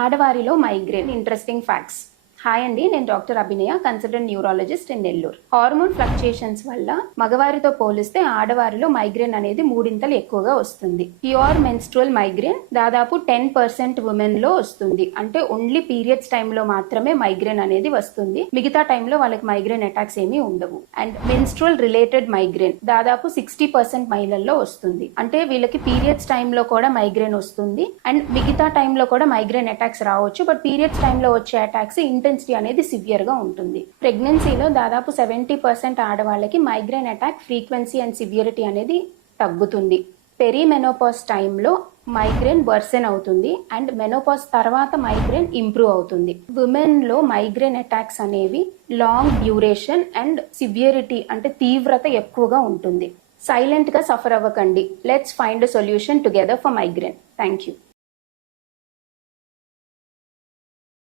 ఆడవారిలో migraine interesting facts. Hi అండి, నేను doctor Abhinaya, consultant neurologist in Nellore. Hormone fluctuations వల్ల మగవారితో పోలిస్తే ఆడవారిలో మైగ్రేన్ అనేది మూడింతలు ఎక్కువగా వస్తుంది. ప్యూర్ మెన్స్ట్రువల్ మైగ్రేన్ దాదాపు 10% ఉమెన్ లో వస్తుంది. అంటే ఓన్లీ పీరియడ్స్ టైంలో మాత్రమే మైగ్రేన్ అనేది వస్తుంది. మిగతా టైంలో వాళ్ళకి మైగ్రేన్ అటాక్స్ ఏమీ ఉండవు. అండ్ మెన్స్ట్రువల్ రిలేటెడ్ మైగ్రేన్ దాదాపు 60% మహిళల్లో వస్తుంది. అంటే వీళ్ళకి పీరియడ్స్ టైంలో కూడా మైగ్రేన్ వస్తుంది అండ్ మిగతా టైంలో కూడా మైగ్రేన్ అటాక్స్ రావచ్చు. బట్ పీరియడ్స్ టైంలో వచ్చే అటాక్స్ ఇంటెన్సిటీ అనేది సివియర్ గా ఉంటుంది. ప్రెగ్నెన్సీలో దాదాపు 70% ఆడవాళ్ళకి migraine attack frequency and severity అనేది తగ్గుతుంది. పెరిమెనోపాజ్ టైంలో మైగ్రేన్ వర్సెన్ అవుతుంది అండ్ మెనోపాజ్ తర్వాత మైగ్రేన్ ఇంప్రూవ్ అవుతుంది. ఉమెన్ లో మైగ్రేన్ అటాక్స్ అనేవి లాంగ్ డ్యూరేషన్ అండ్ సివియరిటీ అంటే తీవ్రత ఎక్కువగా ఉంటుంది. సైలెంట్ గా సఫర్ అవ్వకండి. Let's find a solution together for migraine. Thank you.